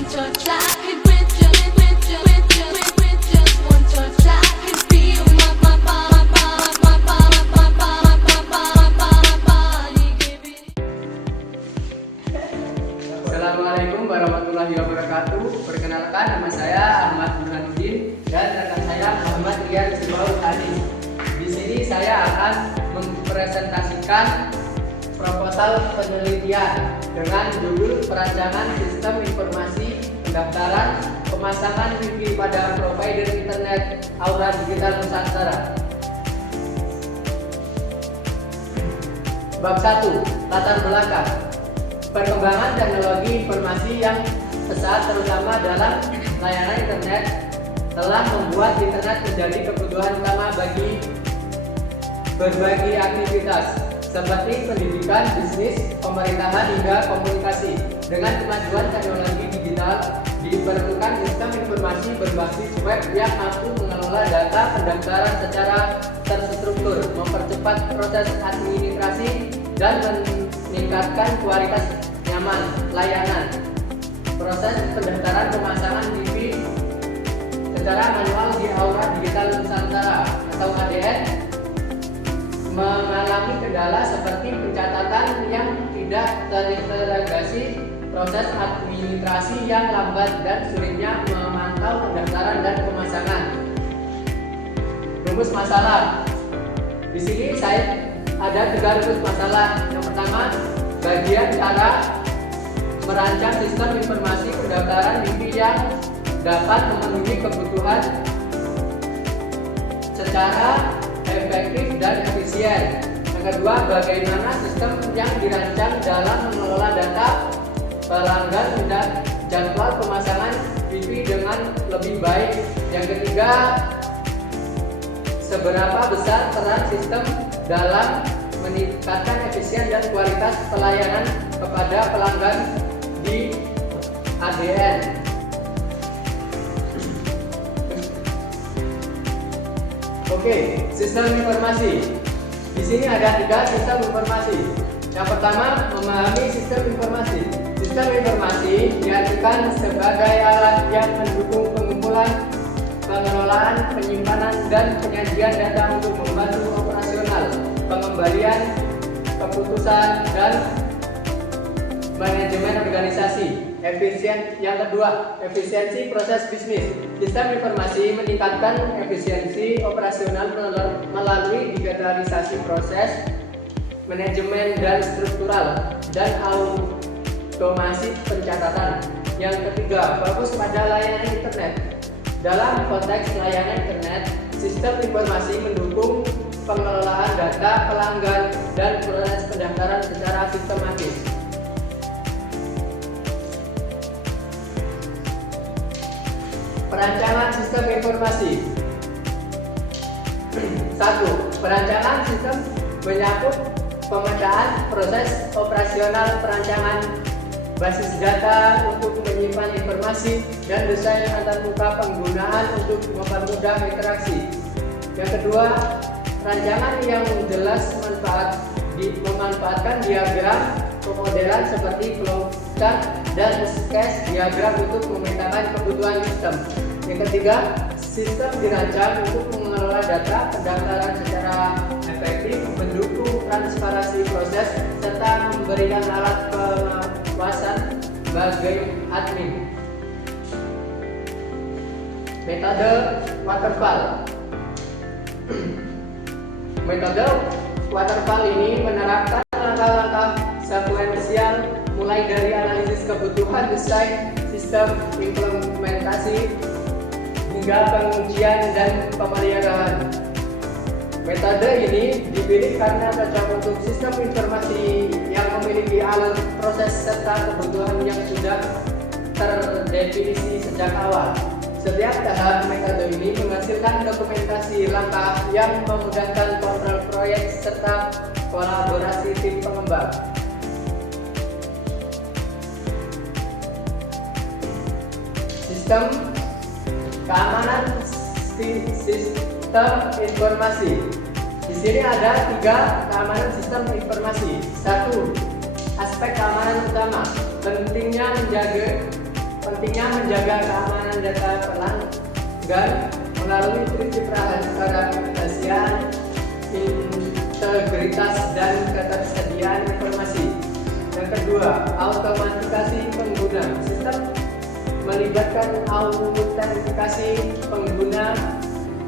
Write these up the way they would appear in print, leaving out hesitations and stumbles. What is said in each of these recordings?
one touch, I could with just one touch, I could feel my body giving. Assalamualaikum warahmatullahi wabarakatuh. Perkenalkan, nama saya Ahmad Burhanuddin dan rekan saya Muhammad Rian Sibaul Hadis. Di sini saya akan mempresentasikan proposal penelitian dengan judul Perancangan Sistem Informasi Pendaftaran Pemasangan Wifi pada Provider Internet Aura Digital Nusantara. Bab 1. Latar belakang. Perkembangan teknologi informasi yang pesat terutama dalam layanan internet telah membuat internet menjadi kebutuhan utama bagi berbagai aktivitas seperti pendidikan, bisnis, pemerintahan hingga komunikasi. Dengan kemajuan teknologi digital, diperlukan sistem informasi berbasis web yang mampu mengelola data pendaftaran secara terstruktur, mempercepat proses administrasi, dan meningkatkan kualitas nyaman layanan. Proses pendaftaran pemasangan Wifi secara manual di Aura Digital Nusantara atau ADN mengalami kendala seperti pencatatan yang tidak terintegrasi, proses administrasi yang lambat, dan sulitnya memantau pendaftaran dan pemasangan. Rumus masalah. Di sini saya ada 3 rumus masalah. Yang pertama, bagian cara merancang sistem informasi pendaftaran Wifi yang dapat memenuhi kebutuhan secara efektif dan efisien. Yang kedua, bagaimana sistem yang dirancang dalam mengelola data pelanggan dan jadwal pemasangan Wifi dengan lebih baik. Yang ketiga, seberapa besar peran sistem dalam meningkatkan efisien dan kualitas pelayanan kepada pelanggan di ADN. Oke, sistem informasi. Di sini ada 3 sistem informasi. Yang pertama, memahami sistem informasi. Sistem informasi diartikan sebagai alat yang mendukung pengumpulan, pengelolaan, penyimpanan, dan penyajian data untuk membantu operasional, pengembalian, keputusan, dan manajemen organisasi. Yang kedua, efisiensi proses bisnis. Sistem informasi meningkatkan efisiensi operasional melalui digitalisasi proses, manajemen dan struktural, dan automasi pencatatan. Yang ketiga, fokus pada layanan internet. Dalam konteks layanan internet, sistem informasi mendukung pengelolaan data pelanggan dan proses pendaftaran secara sistematis. Perancangan sistem informasi. 1. Perancangan sistem mencakup pemetaan proses operasional, perancangan basis data untuk menyimpan informasi, dan desain antarmuka penggunaan untuk mempermudah interaksi. Yang kedua, rancangan yang jelas memanfaatkan diagram pemodelan seperti flowchart dan sketch diagram untuk memetakan kebutuhan sistem. Yang ketiga, sistem dirancang untuk mengelola data pendaftaran secara efektif, mendukung transparansi proses, serta memberikan alat pengawasan bagi admin. Metode waterfall. Metode waterfall ini menerapkan langkah-langkah sekuensial mulai dari analisis kebutuhan, desain sistem, implementasi, hingga pengujian dan pemeliharaan. Metode ini dipilih karena cocok untuk sistem informasi yang memiliki alur proses serta kebutuhan yang sudah terdefinisi sejak awal. Setiap tahap metode ini menghasilkan dokumentasi langkah yang memudahkan kontrol proyek serta kolaborasi tim pengembang. Sistem keamanan sistem informasi. Di sini ada 3 keamanan sistem informasi. 1. Aspek keamanan utama. Pentingnya menjaga pentingnya menjaga keamanan data pelanggan melalui prinsip kerahasiaan, integritas, dan ketersediaan informasi. Yang kedua, automatisasi pengguna. Sistem melibatkan autentikasi pengguna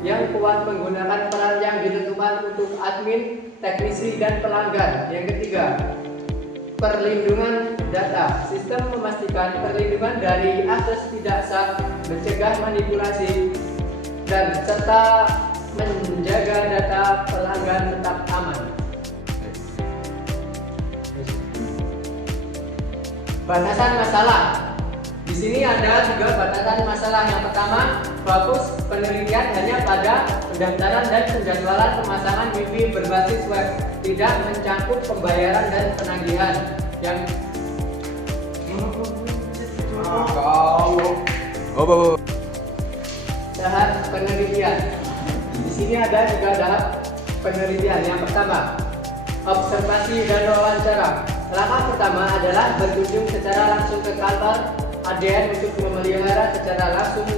yang kuat menggunakan peran yang ditentukan untuk admin, teknisi, dan pelanggan. Yang ketiga, perlindungan data. Sistem memastikan perlindungan dari akses tidak sah, mencegah manipulasi, dan serta menjaga data pelanggan tetap aman. Batasan masalah. Di sini ada 3 batasan masalah. Yang pertama, fokus penelitian hanya pada pendaftaran dan penjadwalan pemasangan WiFi berbasis web, tidak mencakup pembayaran dan penagihan. Yang tahap penelitian. Di sini ada 3 tahap penelitian. Yang pertama, observasi dan wawancara. Langkah pertama adalah berkunjung secara langsung ke kantor ADN untuk memelihara secara langsung,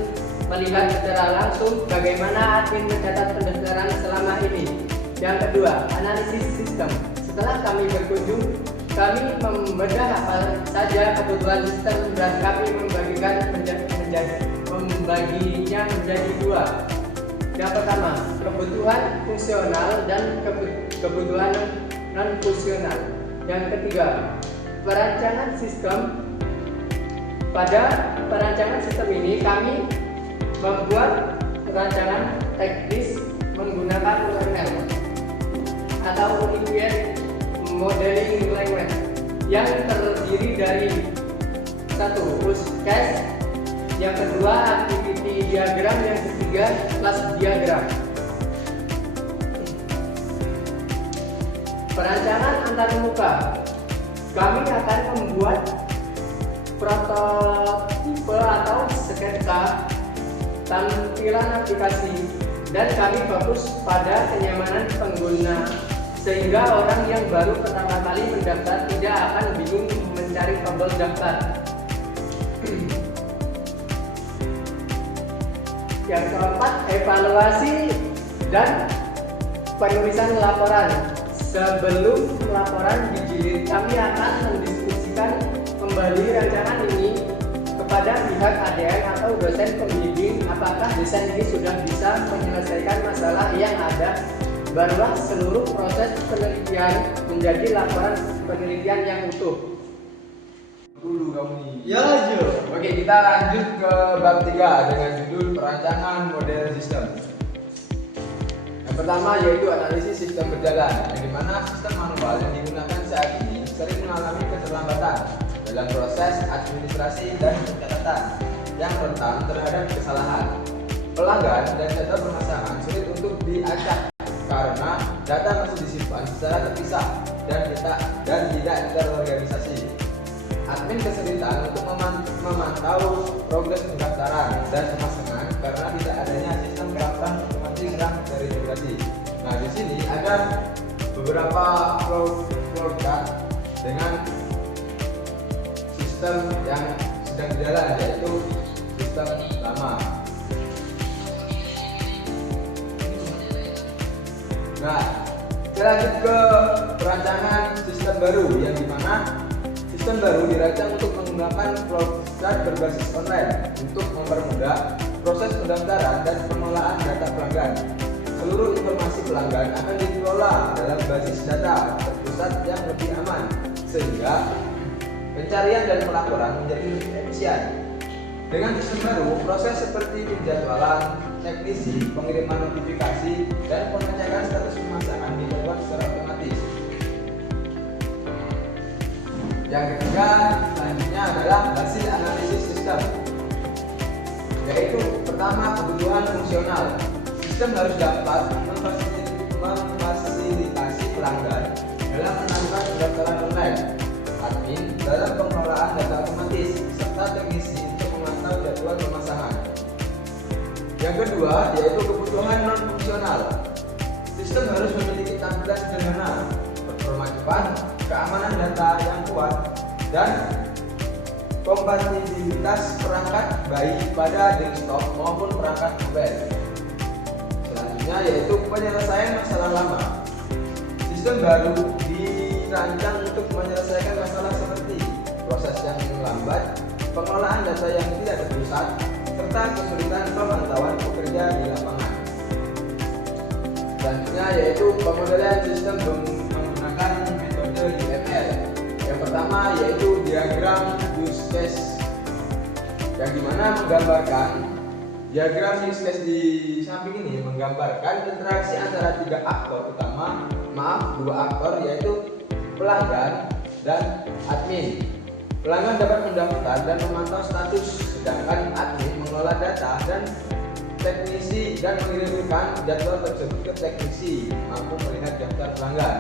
melihat secara langsung bagaimana admin mencatat pendaftaran selama ini. Yang kedua, analisis sistem. Setelah kami berkunjung, kami membedah apa saja kebutuhan sistem dan kami membaginya menjadi 2. Yang pertama, kebutuhan fungsional dan kebutuhan non-fungsional. Yang ketiga, perancangan sistem. Pada perancangan sistem ini kami membuat perancangan teknis menggunakan UML atau Unified Modeling Language yang terdiri dari 1. Use case, yang kedua activity diagram, yang ketiga class diagram. Perancangan antarmuka. Kami akan membuat prototipe atau sketsa tampilan aplikasi dan kami fokus pada kenyamanan pengguna sehingga orang yang baru pertama kali mendaftar tidak akan bingung mencari tombol daftar. Yang keempat, evaluasi dan penulisan laporan. Sebelum laporan dijilid, kami akan mendiskusikan kembali rancangan ini kepada pihak ADM atau dosen pembimbing apakah desain ini sudah bisa menyelesaikan masalah yang ada. Barulah seluruh proses penelitian menjadi laporan penelitian yang utuh. Dulu kamu nih. Ya lanjut. Oke, kita lanjut ke bab 3 dengan judul perancangan model sistem. Yang pertama yaitu analisis sistem berjalan, yang dimana sistem manual yang digunakan saat ini sering mengalami keterlambatan dalam proses administrasi dan pencatatan yang rentan terhadap kesalahan. Pelanggan dan data pemasangan sulit untuk diacak karena data masih disimpan secara terpisah dan tidak terorganisasi. Admin kesulitan untuk memantau progres pendaftaran dan pemasangan karena tidak adanya sistem pelaksanaan otomatis dan terintegrasi. Nah, di sini ada beberapa flow chart dengan sistem yang sedang berjalan, yaitu sistem lama. Nah, kita lanjut ke perancangan sistem baru, yang dimana sistem baru dirancang untuk menggunakan flowchart berbasis online untuk mempermudah proses pendaftaran dan pengelolaan data pelanggan. Seluruh informasi pelanggan akan dikelola dalam basis data terpusat yang lebih aman, sehingga pencarian dan pelaporan menjadi lebih efisien. Dengan sistem baru, proses seperti penjadwalan, teknisi, pengiriman notifikasi, dan pengecekan status pemasangan dilakukan secara otomatis. Yang ketiga, selanjutnya adalah hasil analisis sistem, yaitu pertama, kebutuhan fungsional. Sistem harus dapat memfasilitasi pelanggan dalam melakukan pendaftaran online, admin dalam pengelolaan data otomatis, serta teknisi untuk memantau jadwal pemasangan. Yang kedua, yaitu kebutuhan non-fungsional. Sistem harus memiliki tampilan sederhana, performa cepat, keamanan data yang kuat, dan kompatibilitas perangkat baik pada desktop maupun perangkat mobile. Selanjutnya yaitu penyelesaian masalah lama. Sistem baru dirancang untuk menyelesaikan masalah seperti proses yang lambat, pengelolaan data yang tidak terpusat, serta kesulitan pemantauan pekerja di lapangan. Selanjutnya yaitu pemodelan sistem menggunakan metode UML. Yang pertama yaitu diagram use case, yang dimana menggambarkan diagram use case di samping ini menggambarkan interaksi antara dua aktor yaitu pelanggan dan admin. Pelanggan dapat mendaftar dan memantau status, sedangkan admin mengelola data dan teknisi dan mengirimkan jadwal tersebut ke teknisi mampu melihat daftar pelanggan.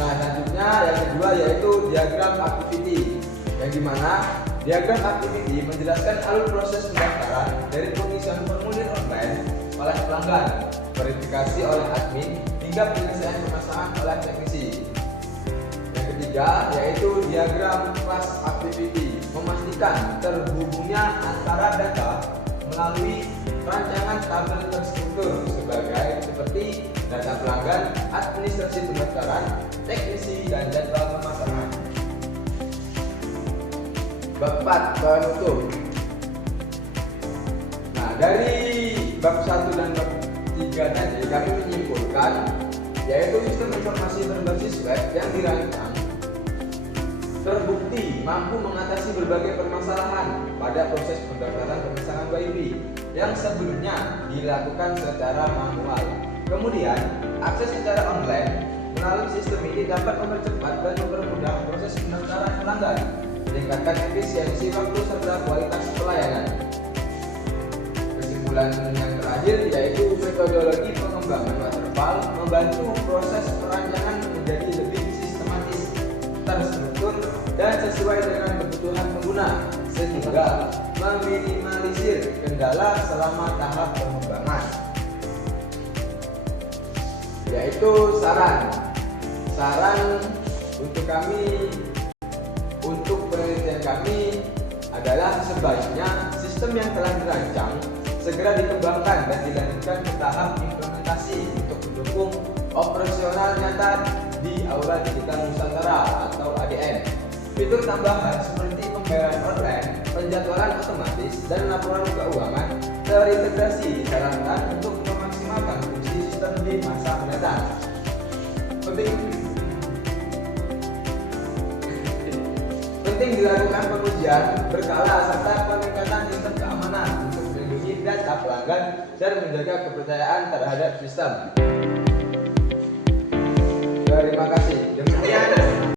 Nah, selanjutnya yang kedua yaitu diagram activity, yang dimana diagram activity menjelaskan alur proses pendaftaran dari pengisian formulir online oleh pelanggan, verifikasi oleh admin, hingga penyelesaian permasalahan oleh teknisi. Yang ketiga yaitu diagram class activity, memastikan terhubungnya antara data melalui rancangan tabel terstruktur seperti data pelanggan, administrasi pendaftaran, teknisi, dan jadwal pemasangan. Bab 4, penutup. Nah, dari bab 1 dan bab 3 tadi kami menyimpulkan yaitu sistem informasi berbasis web yang dirancang terbukti mampu mengatasi berbagai permasalahan pada proses pendaftaran pemasangan WiFi yang sebelumnya dilakukan secara manual. Kemudian, akses secara online melalui sistem ini dapat mempercepat dan mempermudah proses pendaftaran pelanggan, meningkatkan efisiensi waktu serta kualitas pelayanan. Kesimpulan yang terakhir yaitu metodologi pengembangan waterfall membantu proses perancangan menjadi lebih sistematis, terstruktur, dan sesuai dengan kebutuhan pengguna, sehingga meminimalisir kendala selama tahap pengembangan. Yaitu saran untuk kami, untuk penelitian kami adalah sebaiknya sistem yang telah dirancang segera dikembangkan dan dilanjutkan ke tahap implementasi untuk mendukung operasional nyata di Aula Digital Nusantara atau ADN. Fitur tambahan seperti pembayaran online, penjadwalan otomatis, dan laporan keuangan terintegrasi disarankan untuk memaksimalkan fungsi sistem di masa mendatang. Penting dilakukan pengujian berkala serta peningkatan sistem keamanan untuk melindungi data pelanggan dan menjaga kepercayaan terhadap sistem. Terima kasih.